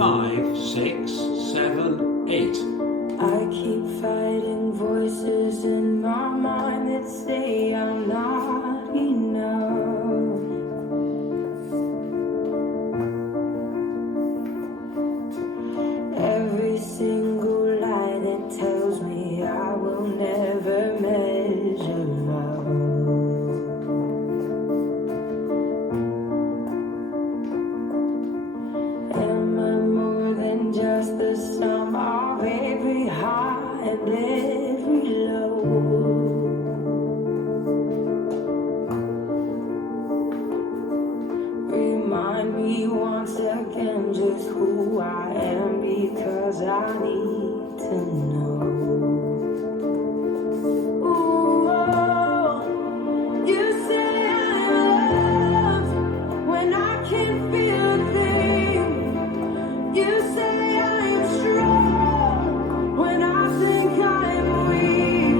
5, 6, 7, 8. I keep fighting voices in my mind that say I'm not enough. Every single lie that tells me I will never measure up. Am I more than just the sum of every high and every low? Remind me once again just who I am, because I need to know. Ooh, oh, you say I'm loved when I can't feel a thing. You say I am strong when I think I am weak.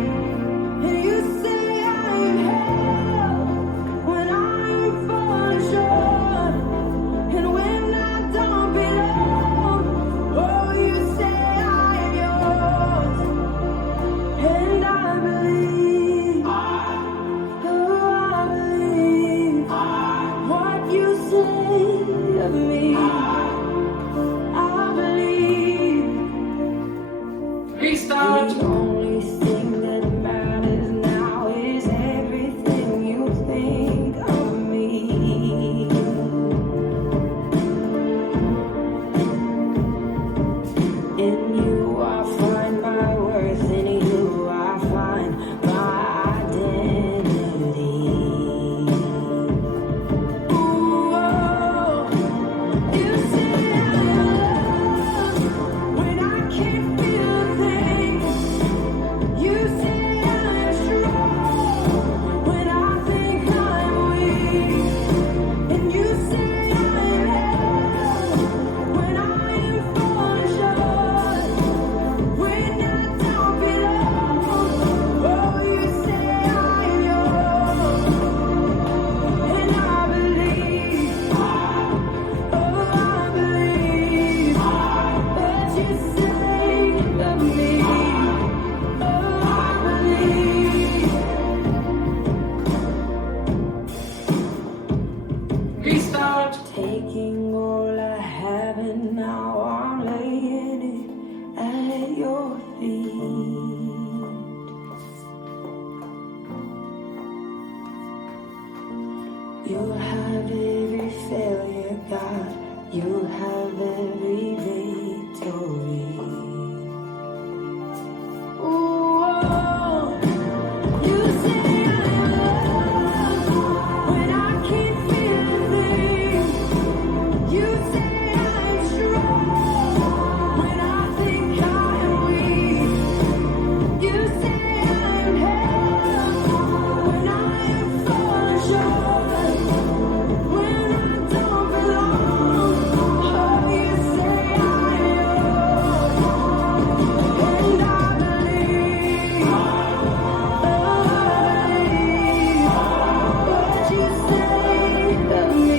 And you say I am held when I am falling short. And when I don't belong, oh, you say I am yours. And I believe, oh, I believe what you say of me. I believe Restart. the only thing that matters now is everything you think of me. In you I find my worth, in you I find my identity. Ooh, oh, you say I'm loved when I can't feel a thing. You say I'm strong when I think I'm weak. And you say I'm held when I am falling short. When I don't belong, oh, you say I'm yours. And I believe, oh, I believe what you say of me. Oh, I believe. Restart. Taking all I have and now I'm laying it at your feet. You have every failure, God. You have every victory. Ooh, oh, you say I'm loved when I can't feel a thing. You say I'm strong when I think I'm weak. You say I'm held when I am falling short. When I don't belong, oh, you say I'm yours. And I believe, oh, I believe what you say of me.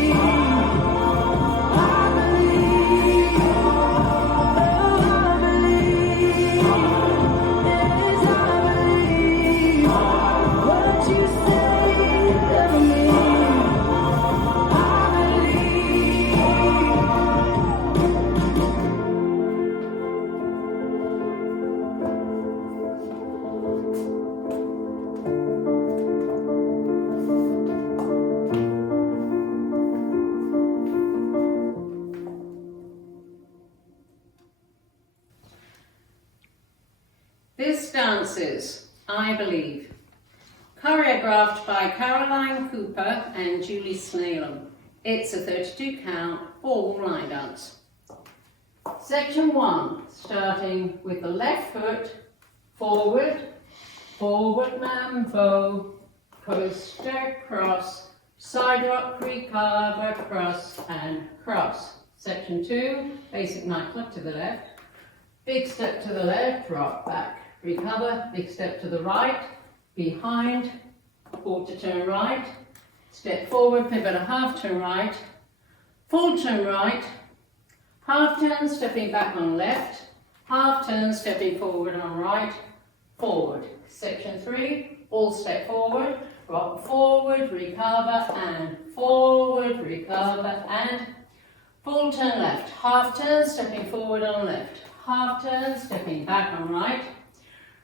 I believe, oh, I believe, yes, I believe what you say of me. I This dance is I Believe, choreographed by Caroline Cooper and Julie Snalem. It's a 32 count, 4-wall line dance. Section 1, starting with the left foot, forward, forward mambo, coaster, cross, side rock, recurve, across and cross. Section 2, basic nightclub to the left, big step to the left, rock back, recover, big step to the right, behind, quarter turn right, step forward, pivot a half turn right, full turn right, Half turn, stepping back on left. Half turn, stepping forward on right. Forward. Section 3, all step forward. Rock forward, recover, and forward, recover, and full turn left. Half turn, stepping forward on left. Half turn, stepping back on right.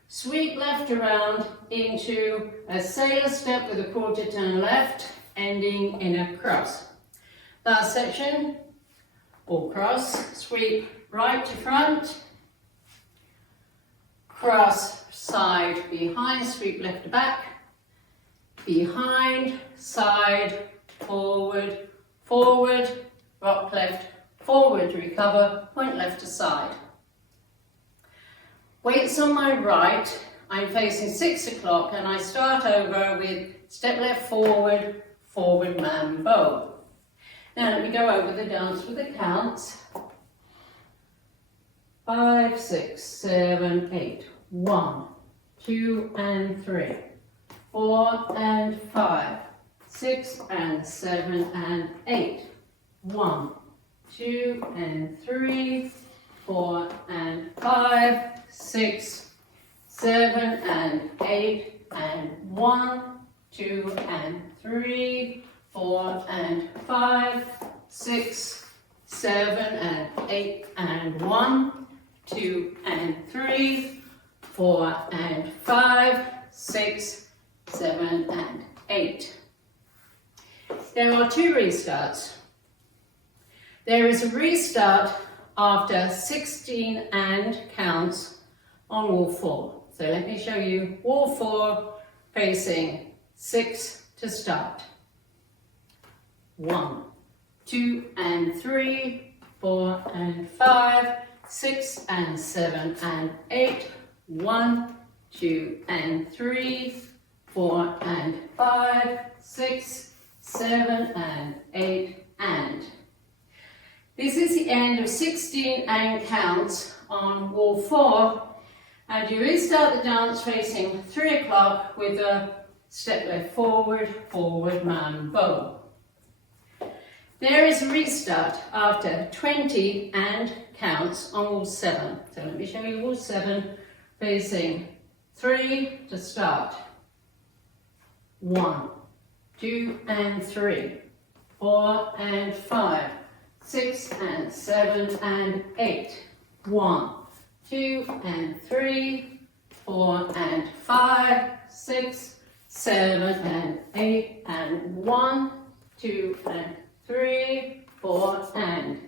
Sweep left around into a sailor step with a quarter turn left, ending in a cross. Last section, all cross, sweep right to front, cross side behind, sweep left to back, behind, side, forward, forward, rock left, forward, recover, point left to side. Weights on my right, I'm facing 6 o'clock and I start over with step left forward, forward man bow. Now let me go over the dance with the counts. 5, 6, 7, 8. 1, 2 and 3. 4 and 5. 6 and 7 and 8. 1, 2 and 3. 4 and 5. 6, 7 and 8 and 1, 2 and 3, 4 and 5, 6, 7 and 8 and 1, 2 and 3, 4 and 5, 6, 7 and 8. There are 2 restarts. There is a restart after 16 and counts on wall 4. So let me show you wall 4 facing 6 to start. 1, 2 and 3, 4 and 5, 6 and 7 and 8, 1, 2 and 3, 4 and 5, 6, 7 and 8 and. This is the end of 16 and counts on wall 4, and you restart the dance facing 3 o'clock with a step left forward, forward man bow. There is a restart after 20 and counts on wall 7. So let me show you wall 7 facing 3 to start. 1, 2 and 3, 4 and 5, 6 and 7 and 8. 1, 2 and 3, 4 and 5, 6, 7 and 8 and 1, 2 and 3, 4 and.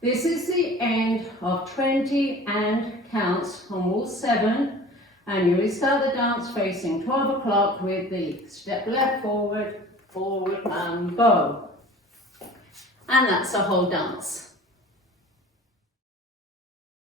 This is the end of 20 and counts on wall 7, and you restart the dance facing 12 o'clock with the step left forward, forward and bow. And that's the whole dance.